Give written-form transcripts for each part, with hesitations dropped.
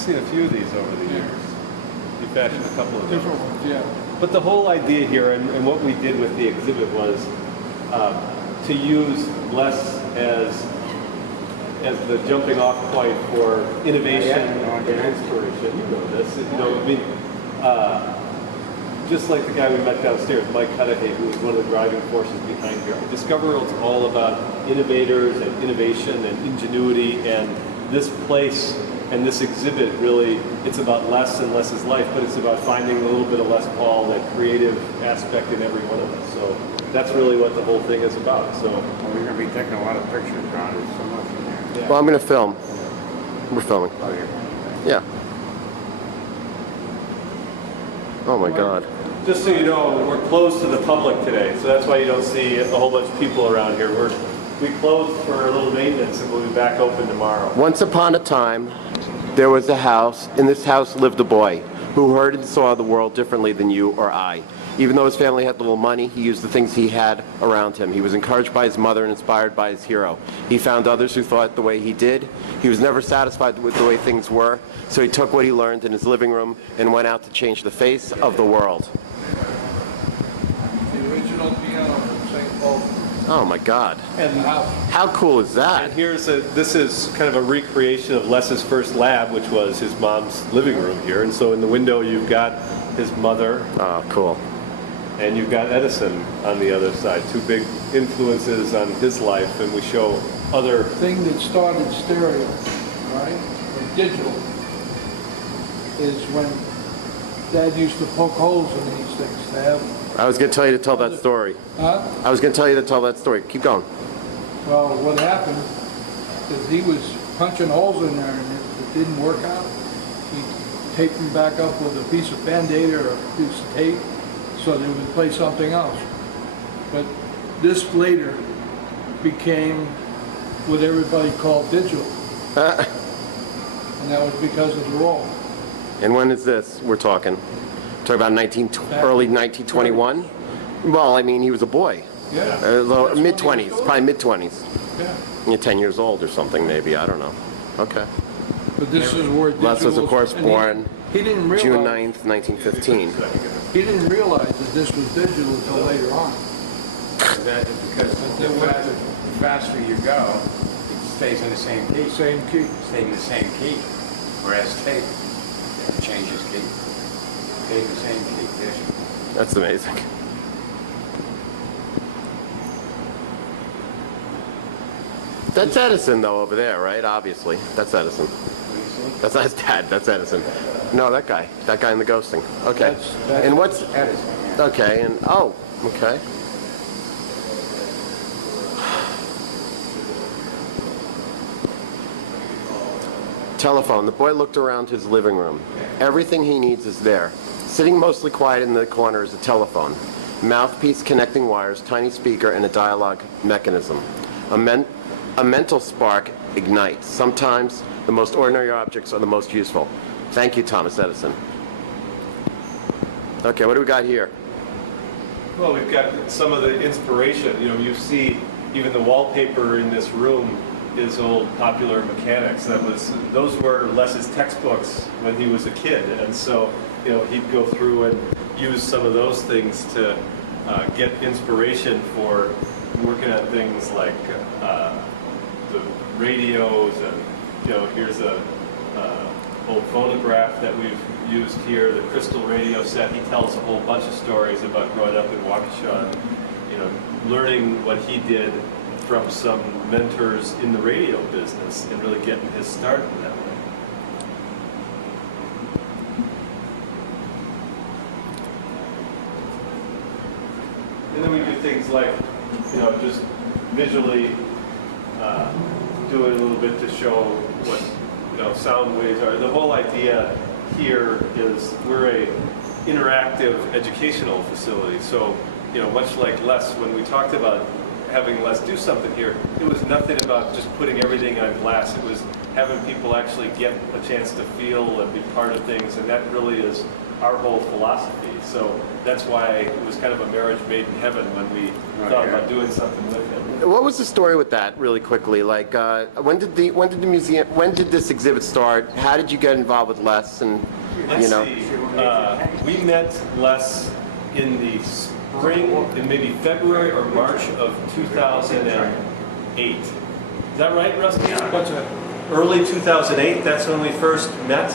seen a few of these over the years. You fashioned a couple of Different ones, yeah. But the whole idea here, and what we did with the exhibit was to use less as the jumping off point for innovation and inspiration. You know this. You know, I mean, just like the guy we met downstairs, Mike Cudahy, who was one of the driving forces behind here. Discover World's all about innovators and innovation and ingenuity, and this place and this exhibit really, it's about less and less is life, but it's about finding a little bit of Les Paul, that creative aspect in every one of us. So that's really what the whole thing is about. So we're going to be taking a lot of pictures, Ron. There's so much in there. yeah. Well, I'm going to film. We're filming. Oh, Yeah. Oh my God. Just so you know, we're closed to the public today, so that's why you don't see a whole bunch of people around here. We closed for a little maintenance, and we'll be back open tomorrow. Once upon a time, there was a house. In this house lived a boy who heard and saw the world differently than you or I. Even though his family had little money, he used the things he had around him. He was encouraged by his mother and inspired by his hero. He found others who thought the way he did. He was never satisfied with the way things were, so he took what he learned in his living room and went out to change the face of the world. The original piano from St. Paul. Oh my God. And the house. How cool is that? And this is kind of a recreation of Les's first lab, which was his mom's living room here. And so in the window you've got his mother. Oh, cool. And you've got Edison on the other side, two big influences on his life, and we show other... Thing that started stereo, right, or digital, is when Dad used to poke holes in these things to have... I was going to tell you to tell that story. Huh? I was going to tell you to tell that story. Keep going. Well, what happened is he was punching holes in there, and if it didn't work out, he'd tape them back up with a piece of Band-Aid or a piece of tape, so they would play something else. But this later became what everybody called digital. And that was because of the roll. And when is this we're talking? Talking about early 1921? Well, I mean, he was a boy. Yeah. Mid-20s, probably mid-20s. Yeah. You're 10 years old or something, maybe. I don't know. Okay. But this is where digital Les was, of course, and born he didn't realize, June 9th, 1915. He didn't realize that this was digital until later on. Because the faster you go, it stays in the same key. Same key. Stay in the same key. Whereas tape, it changes key. Stay in the same key. That's amazing. That's Edison, though, over there, right? Obviously. That's Edison. That's not his dad. That's Edison. No, that guy. That guy in the ghosting. Okay. That's And what's... Edison. Okay, and... Oh, okay. Telephone. The boy looked around his living room. Everything he needs is there. Sitting mostly quiet in the corner is a telephone. Mouthpiece, connecting wires, tiny speaker, and a dialogue mechanism. A mental spark ignites. Sometimes the most ordinary objects are the most useful. Thank you, Thomas Edison. Okay, what do we got here? Well, we've got some of the inspiration. You know, you see even the wallpaper in this room is old Popular Mechanics. Those were Les's textbooks when he was a kid, and so you know he'd go through and use some of those things to get inspiration for working on things like the radios, and you know here's a old phonograph that we've used here, the crystal radio set. He tells a whole bunch of stories about growing up in Waukesha, and, you know, learning what he did from some mentors in the radio business and really getting his start in that way. And then we do things like, you know, just visually do it a little bit to show what, you know, sound waves are. The whole idea here is we're a interactive educational facility. So, you know, much like Les, when we talked about having Les do something here, it was nothing about just putting everything on glass. It was having people actually get a chance to feel and be part of things, and that really is our whole philosophy. So that's why it was kind of a marriage made in heaven when we thought about doing something with him. What was the story with that, really quickly? Like, when did this exhibit start? How did you get involved with Les? And Let's see. We met Les in the spring, in maybe February or March of 2008. Is that right, Rusty? What's that? Early 2008, that's when we first met.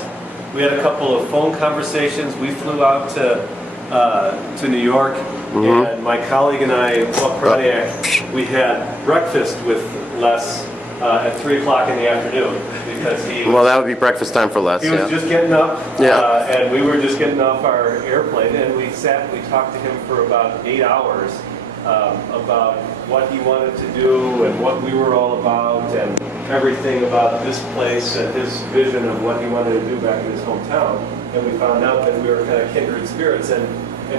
We had a couple of phone conversations. We flew out to New York, and my colleague and I, Paul Karadiak, we had breakfast with Les at 3 o'clock in the afternoon because well, that would be breakfast time for Les. he was just getting up, Yeah. and we were just getting off our airplane, and we sat and we talked to him for about 8 hours about what he wanted to do and what we were all about and everything about this place and his vision of what he wanted to do back in his hometown. And we found out that we were kind of kindred spirits, and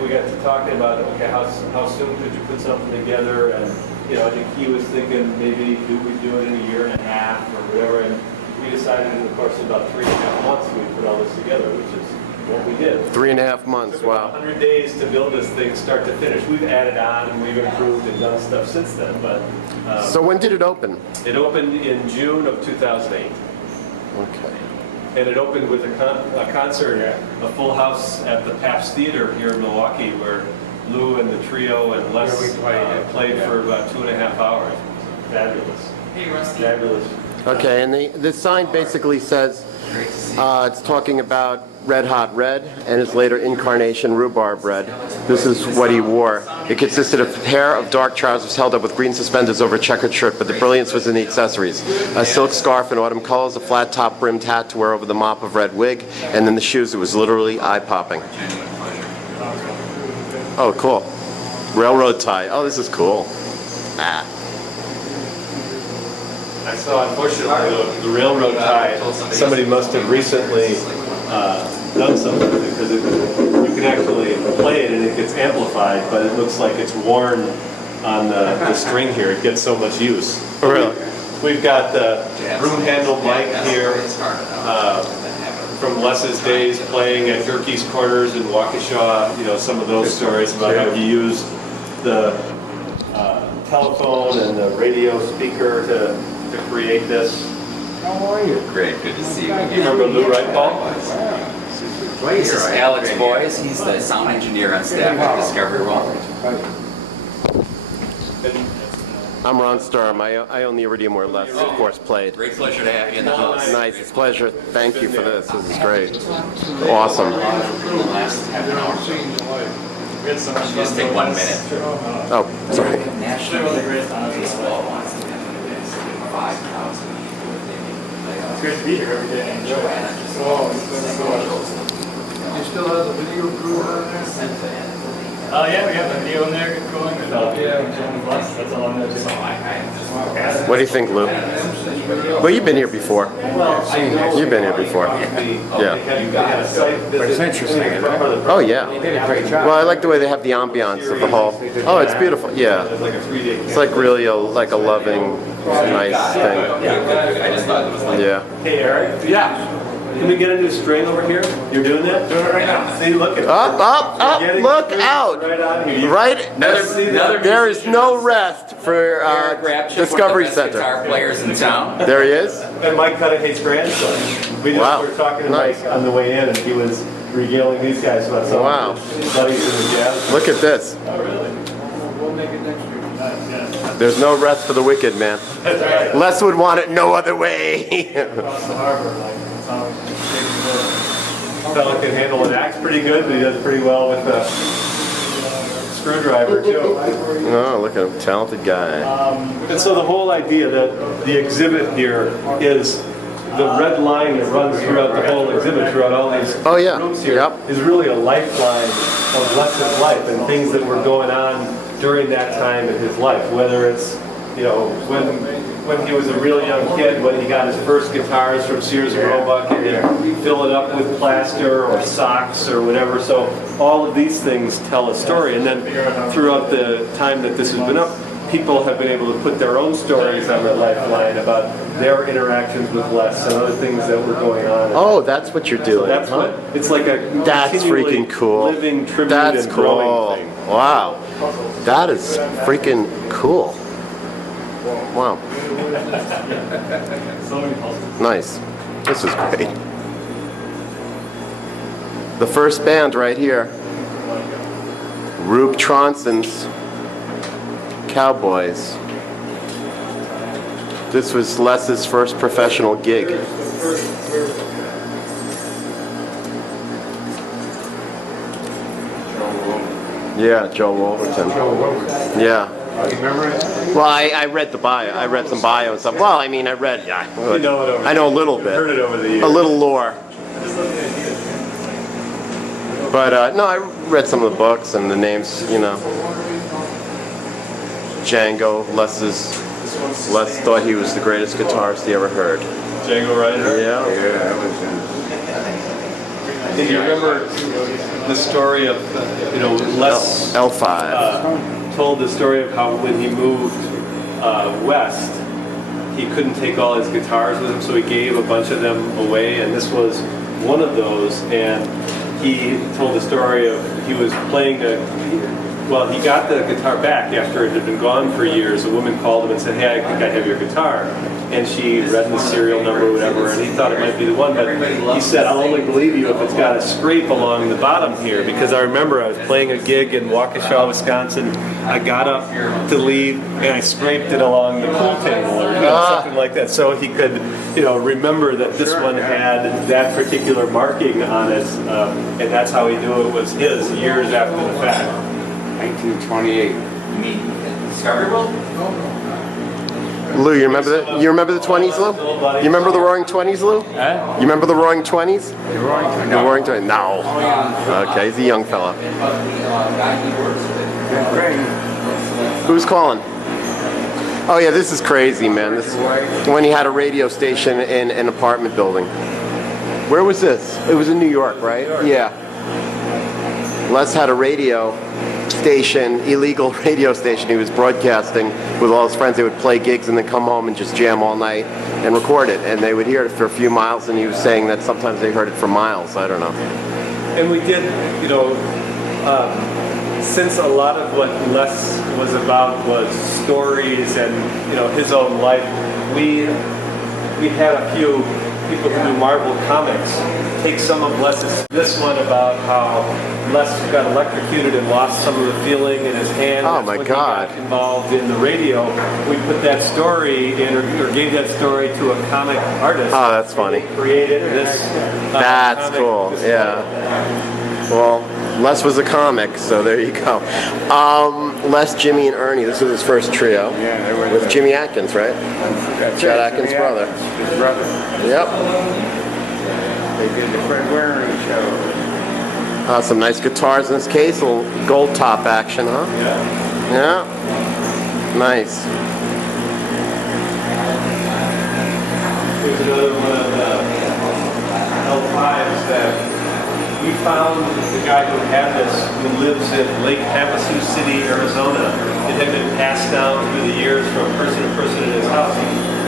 we got to talking about, okay, how soon could you put something together? And I think he was thinking maybe we do it in a year and a half or whatever, and we decided in the course of about 3.5 months we put all this together, which is what we did. 3.5 months, Took about wow. 100 days to build this thing start to finish. We've added on and we've improved and done stuff since then, but So when did it open? it opened in June of 2008. Okay. And it opened with a concert, a full house at the Pabst Theater here in Milwaukee, where Lou and the trio and Les played for about 2.5 hours. Fabulous. Hey, Rusty. Fabulous. Okay, and the sign basically says, it's talking about Red Hot Red and his later incarnation, Rhubarb Red. This is what he wore. It consisted of a pair of dark trousers held up with green suspenders over a checkered shirt, but the brilliance was in the accessories. A silk scarf in autumn colors, a flat top brimmed hat to wear over the mop of red wig, and then the shoes. It was literally eye-popping. Oh, cool. Railroad tie. Oh, this is cool. Ah. I saw, unfortunately, the railroad tie. Somebody must have recently done something with it, because you can actually play it and it gets amplified, but it looks like it's worn on the string here. It gets so much use. Oh, really? We've got the broom handle mic here from Les's days playing at Gerke's Corners in Waukesha. Some of those stories about how he used the telephone and the radio speaker to create this. How are you? Great, good to see you You again. remember Lou, right, Paul? This is Alex Boyes. He's the sound engineer on staff at Discovery Roll. I'm Ron Sturm. I own the Iridium where Les, of course, played. Great pleasure to have you in the house. Nice. It's a pleasure. Thank you for this. This is great. Awesome. In the last half an hour. Just take 1 minute. Oh, sorry. National Baseball wants to have 5,000 people. It's great to be here every day. Joanna just You still have the video crew on there? Yeah, we have the video in there going. That's all I'm going to do. What do you think, Lou? Well, you've been here before. You've been here before. Yeah. But it's interesting, isn't it? Oh, yeah. They did a great job. Well, I like the way they have the ambiance of the whole. Oh, it's beautiful. Yeah. It's like a 3-day It's like really like a loving, nice thing. I just thought it was like Yeah. Hey, Eric? Yeah. Can we get a new string over here? You're doing that? Doing it right now. See, look at it. Up, look out. Right on here. Right? another There is no rest for Eric Rapchick, Discovery one of the best Center. guitar players in town. There he is. And Mike Cudahy's grandson. We just Wow. were talking to Nice. Mike on the way in, and he was regaling these guys about some Wow. of his buddies in the jazz. Look at this. Oh, really? We'll make it next year. There's no rest for the wicked, man. That's right. Les would want it no other way. Across the harbor, like, it's all Fella can handle an axe pretty good, but he does pretty well with a screwdriver, too. Oh, look at him. Talented guy. And so the whole idea that the exhibit here is the red line that runs throughout the whole exhibit, throughout all these Oh, yeah. rooms here, Yep. is really a lifeline of Les's life and things that were going on during that time in his life. Whether it's, when he was a really young kid, when he got his first guitars from Sears and Roebuck, and he'd fill it up with plaster or socks or whatever. So all of these things tell a story. And then throughout the time that this has been up, people have been able to put their own stories on the lifeline about their interactions with Les and other things that were going on. Oh, that's what you're doing. That's huh? what it's like a That's continually freaking cool. living tribute That's and cool. growing thing. Wow. That is freaking cool. Wow. So many puzzles. Nice. This is great. The first band right here. Rube Tronson's Cowboys. This was Les's first professional gig. Yeah, Joe Wolverton. Yeah. Remember it? Well, I read the bio. I read some bio and stuff. Well, I mean, I read. You know it over I know a little You've heard bit. it over the years. A little lore. But no, I read some of the books and the names. You know, Django. Les thought he was the greatest guitarist he ever heard. Django Reinhardt. Yeah. Yeah, that was in. Do you remember the story of, Les L5. told the story of how when he moved west, he couldn't take all his guitars with him, so he gave a bunch of them away, and this was one of those. And he told the story of he was playing he got the guitar back after it had been gone for years. A woman called him and said, "Hey, I think I have your guitar." And she read the serial number or whatever, and he thought it might be the one, but he said, "I'll only believe you if it's got a scrape along the bottom here," because I remember I was playing a gig in Waukesha, Wisconsin. I got up to leave, and I scraped it along the pool table or something like that, so he could, remember that this one had that particular marking on it, and that's how he knew it was his years after the fact. 1928. You mean Discovery World? Lou, you remember the 20s, Lou? You remember the Roaring 20s, Lou? You remember the Roaring 20s? The Roaring. The Roaring 20s? No. Okay, he's a young fella. Who's calling? Oh yeah, this is crazy, man. This is when he had a radio station in an apartment building. Where was this? It was in New York, right? Yeah. Les had a radio station, illegal radio station. He was broadcasting with all his friends. They would play gigs and then come home and just jam all night and record it. And they would hear it for a few miles, and he was saying that sometimes they heard it for miles. I don't know. And we did, since a lot of what Les was about was stories and, his own life, we had a few people who do Marvel comics take some of Les's, this one about how Les got electrocuted and lost some of the feeling in his hand. Oh my God. He got involved in the radio. We put that story in, or gave that story to a comic artist. Oh, that's funny. Created this. That's comic, cool. this Yeah. Well, Les was a comic, so there you go. Les, Jimmy, and Ernie. This was his first trio. Yeah, they were With Jimmy Atkins, right? Chad Atkins' brother. His brother. Yep. They did the Fred Waring show. Some nice guitars in this case. A little gold top action, huh? Yeah. Yeah. Nice. Here's another one of the L5s that we found the guy who had this, who lives in Lake Havasu City, Arizona. It had been passed down through the years from person to person in his house.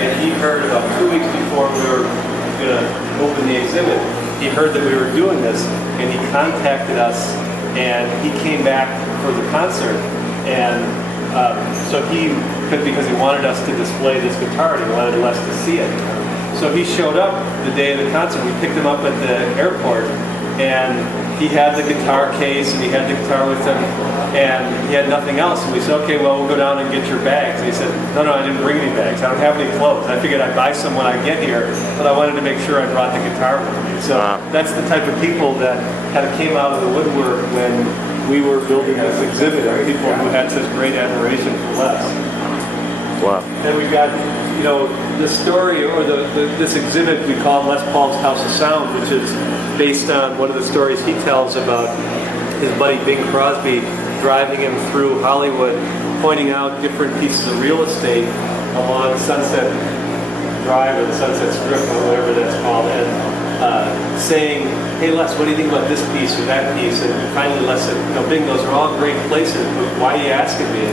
And he heard about 2 weeks before we were going to open the exhibit, he heard that we were doing this, and he contacted us, and he came back for the concert. And so because he wanted us to display this guitar, and he wanted Les to see it. So he showed up the day of the concert. We picked him up at the airport, and he had the guitar case, and he had the guitar with him, and he had nothing else. And we said, okay, well, we'll go down and get your bags. And he said, no, I didn't bring any bags. I don't have any clothes. I figured I'd buy some when I get here, but I wanted to make sure I brought the guitar with me. So that's the type of people that kind of came out of the woodwork when we were building this exhibit, of people who had such great admiration for Les. Wow. And we've got, the story, or this exhibit we call Les Paul's House of Sound, which is based on one of the stories he tells about his buddy Bing Crosby driving him through Hollywood, pointing out different pieces of real estate along Sunset Drive or the Sunset Strip or whatever that's called, and saying, hey Les, what do you think about this piece or that piece? And finally Les said, Bing, those are all great places, but why are you asking me?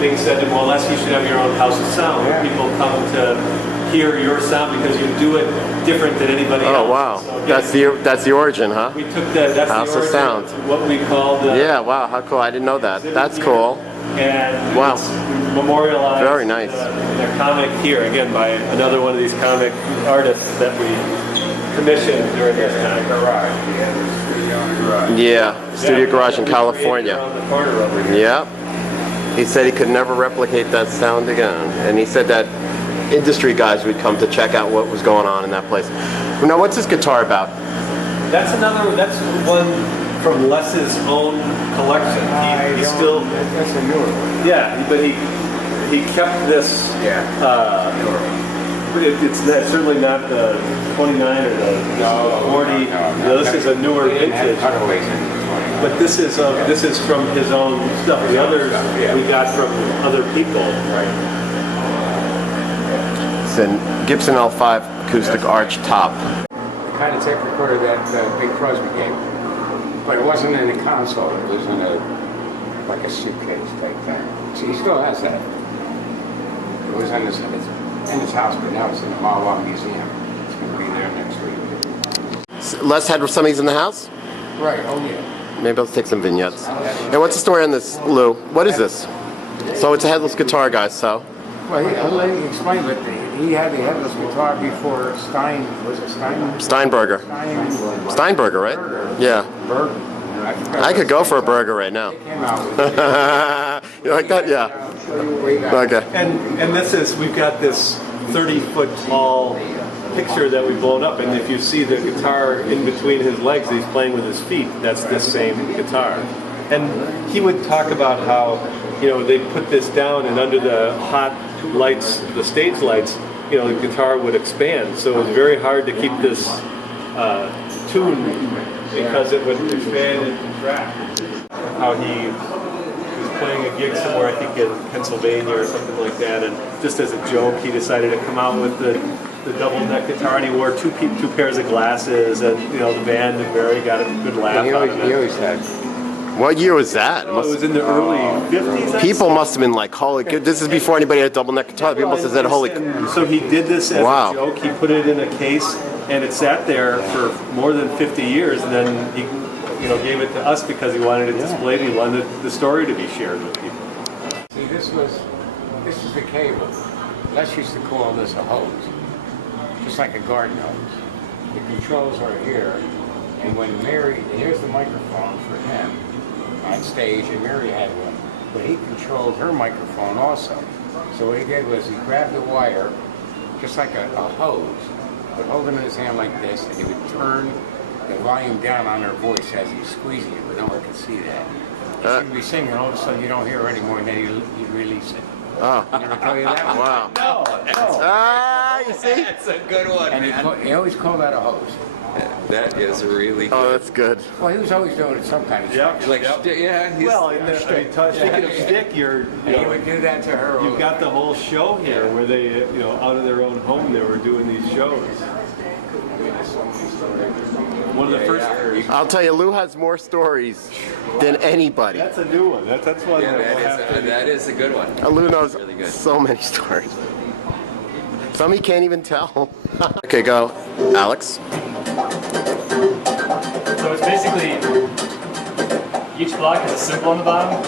being said to him, well, Les, you should have your own house of sound. Yeah. People come to hear your sound because you do it different than anybody else. Oh wow, So again, that's the origin, huh? we took that's House the of origin Sound. of what we called Yeah, wow, how cool! I didn't know that. That's cool. And Wow. it's memorialized Very nice. their comic here again by another one of these comic artists that we commissioned during this time. Garage, yeah, the studio in the garage. Yeah, studio garage in We created California. around the corner over here. Yep. He said he could never replicate that sound again, and he said that industry guys would come to check out what was going on in that place. Now, what's this guitar about? That's one from Les's own collection. He still, That's a newer one. yeah, but he kept this. Yeah. But it's certainly not the 29 or the 40. No, this is a newer They didn't have vintage. cutaways in the 29. But this is from his own stuff. The others Yeah. we got from other people. Right. It's a Gibson L5 acoustic arch top. The kind of tape recorder that Big Crosby gave me. But it wasn't in a console. It was in like a suitcase type thing. See, he still has that. It was in his house, but now it's in the Milwaukee Museum. It's going to be there next week. Les had some of these in the house? Right, oh yeah. Maybe let's take some vignettes. And what's the story on this, Lou? What is this? So it's a headless guitar, guys, so. Well, I'll let you explain, but he had the headless guitar before Steinberger. Steinberger, right? Yeah. Berger. I could go for a burger right now. Came out with You like that? Yeah. Okay. And we've got this 30-foot tall picture that we've blown up, and if you see the guitar in between his legs, he's playing with his feet. That's this same guitar. And he would talk about how, they put this down, and under the hot lights, the stage lights, the guitar would expand. So it was very hard to keep this tuned because it would expand and contract. How he was playing a gig somewhere, I think in Pennsylvania or something like that, and just as a joke, he decided to come out with the double neck guitar, and he wore two pairs of glasses, and the band and Barry got a good laugh he out of always it. had. What year was that? Oh, it was in the early 50s. I'd People say. must have been like, holy, this is before anybody had a double neck guitar. People must have said, holy. So he did this as Wow. a joke. He put it in a case, and it sat there for more than 50 years. And then he, gave it to us because he wanted it displayed. He wanted the story to be shared with people. See, this is the cable. Les used to call this a hose, just like a garden hose. The controls are here, and when here's the microphone for him on stage, and Mary had one, but he controlled her microphone also. So what he did was he grabbed the wire, just like a hose, but hold it in his hand like this, and he would turn the volume down on her voice as he's squeezing it, but no one could see that. She'd be singing, all of a sudden you don't hear her anymore, and then you release it. Oh, Did I tell you that one? wow. No, You see? that's a good one, And he always called that a hose. That is really good. Oh, that's good. Well, he was always doing it some kind of Yep. Like, yeah, he's, Well, speaking of stick, And he would do that to her. all you've the got the time. whole show here where they, out of their own home, they were doing these shows. One of the first. I'll tell you, Lou has more stories than anybody. That's a new one. That's one yeah, that we'll have to. that is a good one. Lou knows Really good. so many stories. Some he can't even tell. Okay, go. Alex. So it's basically, each block has a symbol on the bottom.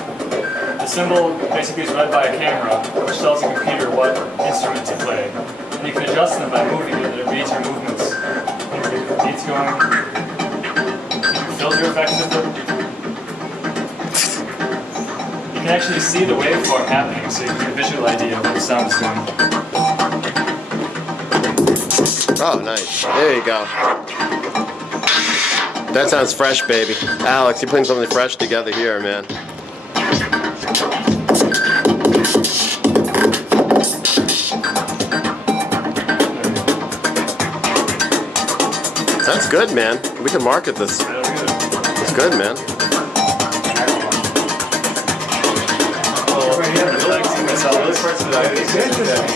The symbol basically is read by a camera, which tells the computer what instrument to play. And you can adjust them by moving it, it reads your movements. You can get the beats going. You can filter effects with it. You can actually see the waveform happening, so you can get a visual idea of what the sound is doing. Oh, nice. There you go. That sounds fresh, baby. Alex, you're putting something fresh together here, man. That's good, man. We can market this. It's good, man.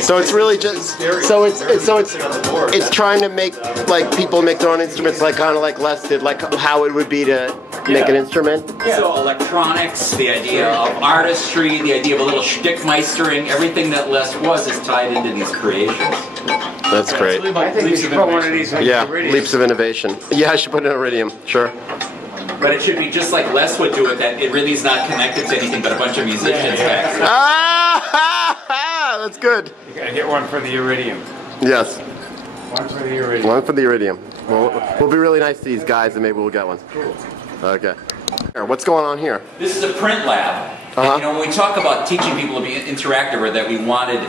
So it's really just it's trying to make like people make their own instruments, like kind of like Les did, like how it would be to make an instrument? So electronics, the idea of artistry, the idea of a little shtickmeistering, everything that Les was is tied into these creations. That's It's great. really about I think you leaps should of put one of innovation. these. Yeah, iridium. leaps of innovation. Yeah, I should put an iridium, sure. But it should be just like Les would do it, that it really is not connected to anything but a bunch of musicians back there. Ah, that's good. You gotta get one for the iridium. Yes, One for the iridium. one for the iridium. We'll be really nice to these guys and maybe we'll get one. Okay. Here, what's going on here? This is a print lab. And, you know, when we talk about teaching people to be interactive, or that we wanted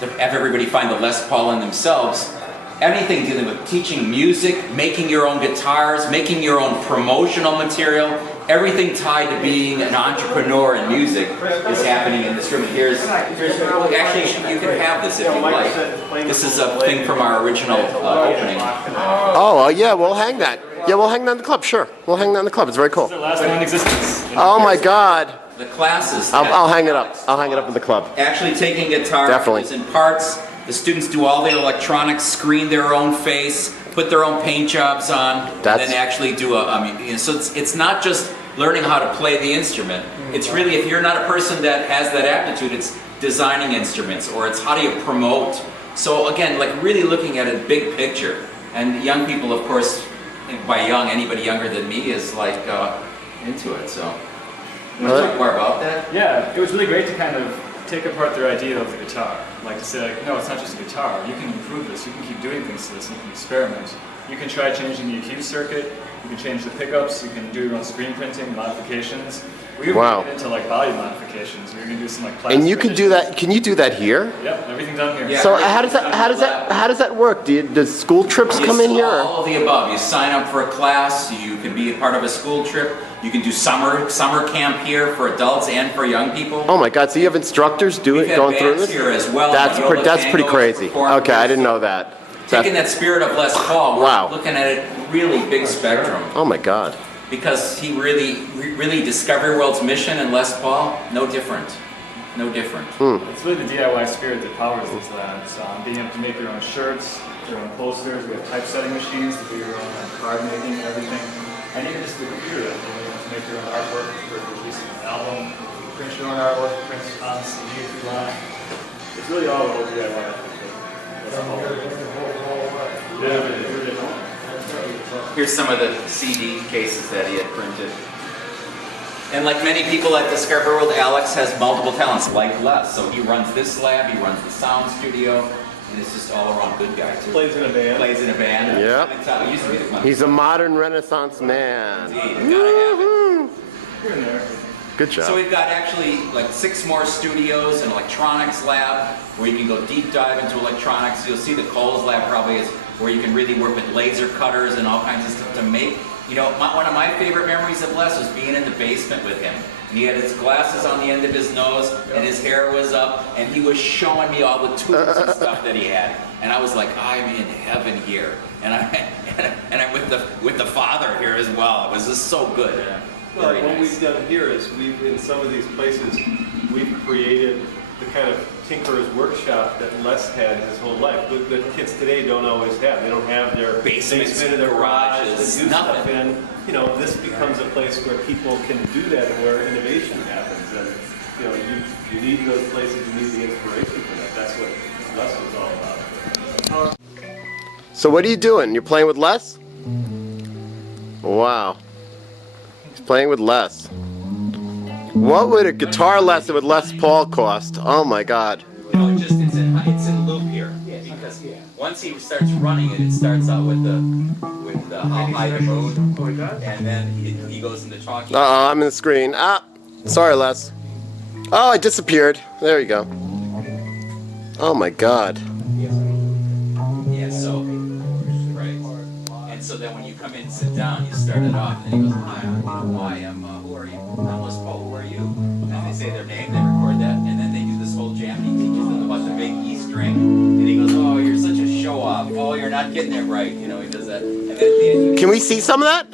to have everybody find the Les Paul in themselves, anything dealing with teaching music, making your own guitars, making your own promotional material, everything tied to being an entrepreneur in music is happening in this room. Well, actually, you can have this if you like. This is a thing from our original opening. Oh, yeah, we'll hang that. Yeah, we'll hang that in the club, sure. We'll hang that in the club, it's very cool. It's their last one in existence. Oh my God. The classes. I'll hang it up. I'll hang it up in the club. Actually taking guitar Definitely. in parts. The students do all their electronics, screen their own face, put their own paint jobs on, and That's- then actually do so it's not just learning how to play the instrument. It's really, if you're not a person that has that aptitude, it's designing instruments, or it's how do you promote. So again, like really looking at a big picture. And young people, of course, by young, anybody younger than me is like into it. So, you want to talk more about that? Yeah, it was really great to kind of take apart their idea of the guitar. Like to say, like, no, it's not just a guitar. You can improve this. You can keep doing things to this. You can experiment. You can try changing the EQ circuit. You can change the pickups. You can do your own screen printing, modifications. We were Wow. getting into like body modifications. We were gonna do some like plastic. And you can do that, can you do that here? Yep, everything done here. Yeah. So how does that work? Does school trips come in here? All of the above. You sign up for a class. You can be a part of a school trip. You can do summer camp here for adults and for young people. Oh my God, so you have instructors We've had going through bands this? here as well. That's Yoga pretty tangos crazy. performed Okay, I here. didn't know that. Taking that spirit of Les Paul, we're Wow. looking at it really big spectrum. Oh my God. Because he really Discovery World's mission and Les Paul, no different. No different. It's really the DIY spirit that powers these labs. Being able to make your own shirts, your own posters. We have typesetting machines to do your own card making and everything. And even just the computer that you to make your own artwork for releasing an album, print your own artwork, print on CD if you want. It's really all about DIY. That's all. Yeah, but it's really fun. Here's some of the CD cases that he had printed. And like many people at Discovery World, Alex has multiple talents, like Les. So he runs this lab, he runs the sound studio, and it's just all around good guy too. Plays in a band. Plays in a band. Yep. He used to be the Clemson. He's a modern Renaissance man. Indeed, gotta have it. Here and there. Good job. So we've got actually like 6 more studios, an electronics lab where you can go deep dive into electronics. You'll see the Coles lab probably is where you can really work with laser cutters and all kinds of stuff to make. You know, one of my favorite memories of Les was being in the basement with him. And he had his glasses on the end of his nose and his hair was up and he was showing me all the tools and stuff that he had. And I was like, I'm in heaven here. And I'm with the Father here as well. It was just so good. Well, Very what nice. we've done here is in some of these places, we've created the kind of tinkerer's workshop that Les had his whole life. The kids today don't always have. They don't have their Basements, basement or their garage to garages, do stuff nothing. in. You know, this becomes a place where people can do that and where innovation happens. And you know, you need those places. You need the inspiration for that. That's what Les was all about. So what are you doing? You're playing with Les? Wow. He's playing with Les. What would a guitar lesson with Les Paul cost? Oh my God. No, it's in loop here because once he starts running it, it starts out with the how high the mood, and then he goes into talking. Uh-oh, I'm in the screen. Ah, sorry, Les. Oh, I disappeared. There you go. Oh my God. Yeah, so right, and so then when you come in and sit down, you start it off, and then he goes, "Hi, I am. Who are you? I'm Les Paul. Who are you?" And they say their name, they record that, and then they do this whole jam. And he teaches them about the big E string, and he goes, "Oh, you're such a show off. Oh, you're not getting it right." You know, he does that, and then at the end, Can we see some of that?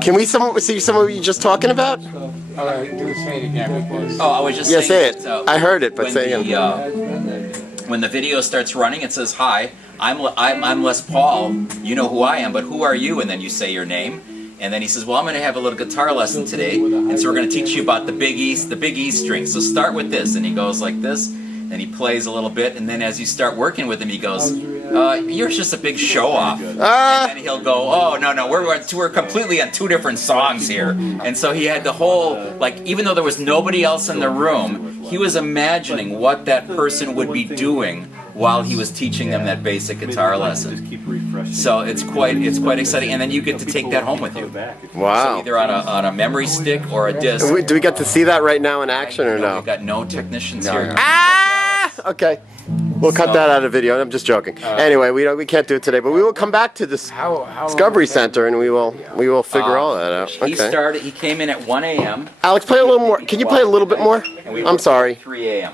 Can we see some of what you're just talking about? Do say it again, please. oh, I was just Yeah, saying say it. that, I heard it, but when say it when the video starts running, it says, "Hi, I'm Les Paul. You know who I am, but who are you?" And then you say your name, And then he says, well, I'm going to have a little guitar lesson today, and so we're going to teach you about the Big E string. So start with this, and he goes like this, and he plays a little bit, and then as you start working with him, he goes, you're just a big show-off. And then he'll go, oh, no, we're completely on two different songs here. And so he had the whole, like, even though there was nobody else in the room, he was imagining what that person would be doing while he was teaching them that basic guitar lesson. So it's quite exciting, and then you get to take that home with you. Wow. So either on a memory stick or a disc. Do we get to see that right now in action or no? We've got no technicians here. Okay. We'll cut that out of video. I'm just joking. Anyway, we can't do it today, but we will come back to this Discovery Center and we will figure all that out. Okay. He came in at 1 a.m. Alex, play a little more. Can you play a little bit more? I'm sorry. 3 a.m.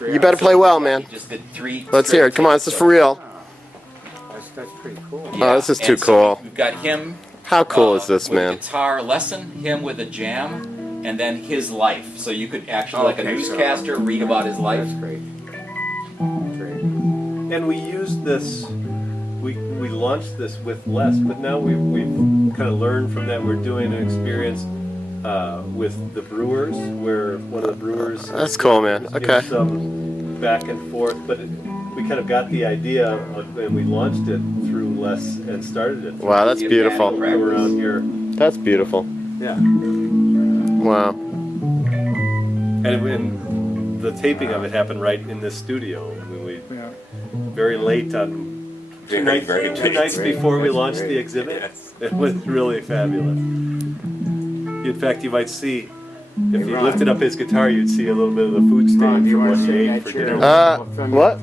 You better play well, man. He just did 3. Let's hear it. Come on, this is for real. That's pretty cool. Oh, this is too and so cool. We've got him. How cool is this, with man? a guitar lesson, him with a jam, and then his life. So you could actually, like a newscaster, read about his life. That's great. And we used this, we launched this with Les, but now we've kind of learned from that. We're doing an experience with the brewers, where one of the brewers... That's cool, man. Okay. Some back and forth, but we kind of got the idea, and we launched it through Les and started it. Wow, that's beautiful. Around here. That's beautiful. Yeah. Wow. And the taping of it happened right in this studio. Very late on two nights before we launched the exhibit. Yes. It was really fabulous. In fact, you might see, if you lifted up his guitar, you'd see a little bit of the food stain from what he ate for dinner. What?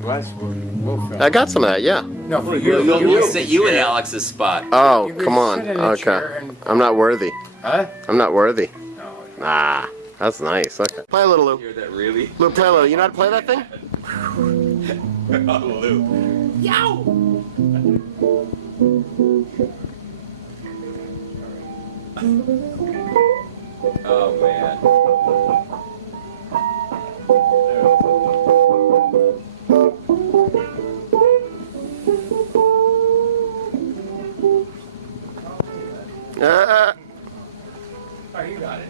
I got some of that, yeah. No, for You'll sit you in Alex's spot. Oh, come on. Okay. I'm not worthy. Huh? I'm not worthy. Ah, that's nice. Okay. Play a little, Lou. Hear that really? Lou, play a little. You know how to play that thing? Oh, Lou. Yow! Oh, man. Oh, you got it.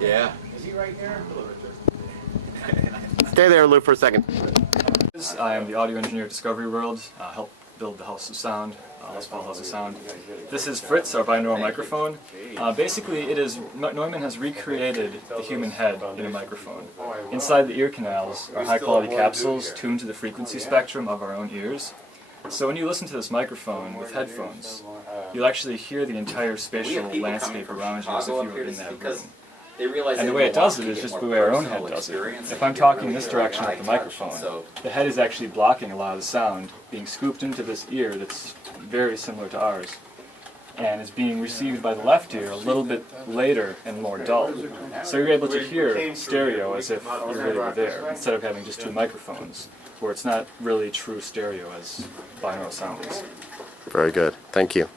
Yeah. Is he right there? Stay there, Lou, for a second. I am the audio engineer at Discovery World. Help build the House of Sound, small House of Sound. This is Fritz, our binaural microphone. Basically, Neumann has recreated the human head in a microphone. Inside the ear canals are high-quality capsules tuned to the frequency spectrum of our own ears. So when you listen to this microphone with headphones, you'll actually hear the entire spatial landscape around you as if you were in that room. And the way it does it is just the way our own head does it. If I'm talking in this direction with the microphone, the head is actually blocking a lot of the sound, being scooped into this ear that's very similar to ours, and is being received by the left ear a little bit later and more dull. So you're able to hear stereo as if you really were there, instead of having just two microphones, where it's not really true stereo as binaural sound is. Very good. Thank you.